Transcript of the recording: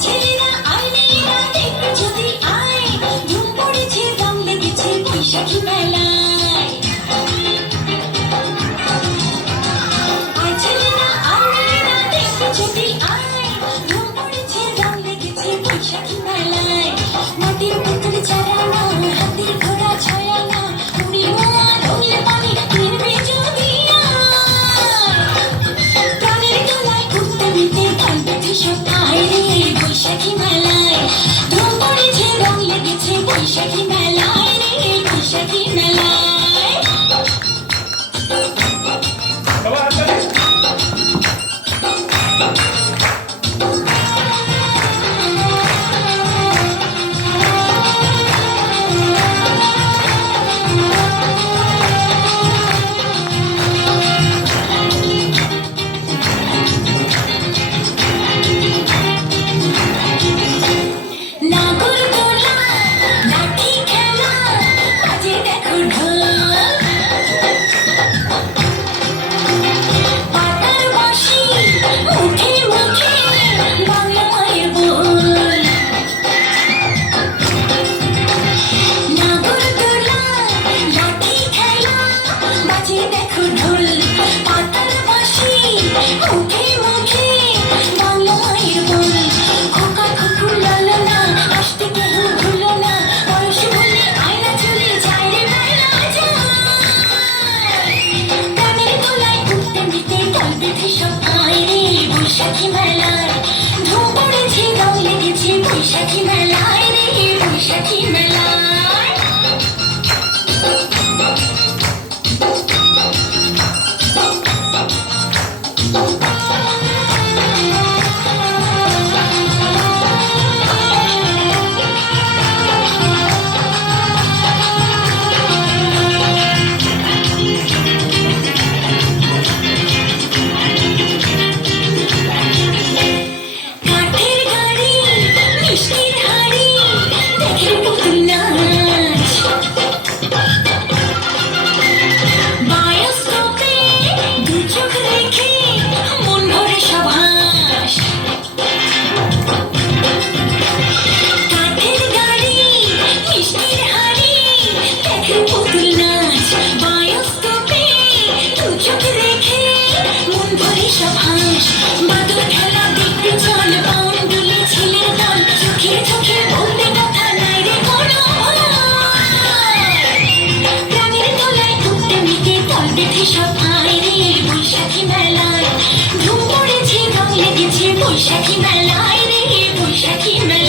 Yeah. I keep my love. पुषकिनलायिनी पुषकिनल